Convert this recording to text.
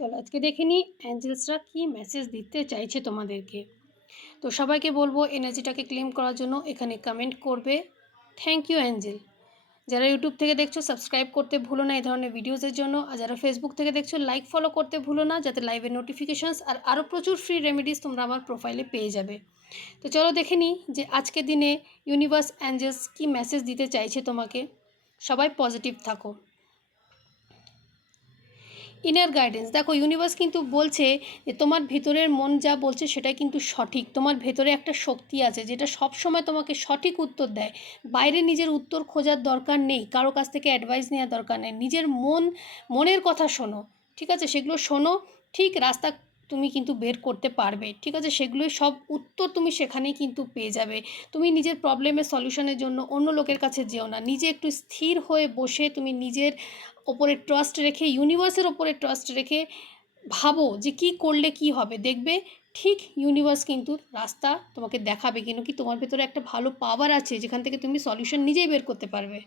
চলো আজকে দেখে নিই অ্যাঞ্জেলসরা কী মেসেজ দিতে চাইছে তোমাদেরকে। তো সবাইকে বলবো এনার্জিটাকে ক্লেম করার জন্য এখানে কমেন্ট করবে। Thank you Angel. যারা ইউটিউব থেকে দেখছো সাবস্ক্রাইব করতে ভুলো না এই ধরনের ভিডিওসের জন্য, আর যারা ফেসবুক থেকে দেখছো লাইক ফলো করতে ভুলো না, যাতে লাইভের নোটিফিকেশানস আর আরও প্রচুর ফ্রি রেমেডিস তোমরা আমার প্রোফাইলে পেয়ে যাবে। তো চলো দেখে নিই যে আজকের দিনে ইউনিভার্স অ্যাঞ্জেলস কী মেসেজ দিতে চাইছে তোমাকে। সবাই পজিটিভ থাকো। ইনার গাইডেন্স দেখো, ইউনিভার্স কিন্তু বলছে যে তোমার ভেতরের মন যা বলছে সেটাই কিন্তু সঠিক। তোমার ভেতরে একটা শক্তি আছে যেটা সব সময় তোমাকে সঠিক উত্তর দেয়। বাইরে নিজের উত্তর খোঁজার দরকার নেই, কারো কাছ থেকে অ্যাডভাইস নেওয়ার দরকার নেই। নিজের মনের কথা শোনো, ঠিক আছে? সেগুলো শোনো, ঠিক রাস্তা তুমি কিন্তু বের করতে পারবে, ঠিক আছে? সেগুলোই সব উত্তর তুমি সেখানেই কিন্তু পেয়ে যাবে। তুমি নিজের প্রবলেমের সলিউশনের জন্য অন্য লোকের কাছে যেও না, নিজে একটু স্থির হয়ে বসে তুমি নিজের ওপরে ট্রাস্ট রেখে, ইউনিভার্সের ওপরে ট্রাস্ট রেখে ভাবো যে কী করলে কী হবে। দেখবে ঠিক ইউনিভার্স কিন্তু রাস্তা তোমাকে দেখাবে, কেন কি তোমার ভেতরে একটা ভালো পাওয়ার আছে যেখান থেকে তুমি সলিউশন নিজেই বের করতে পারবে।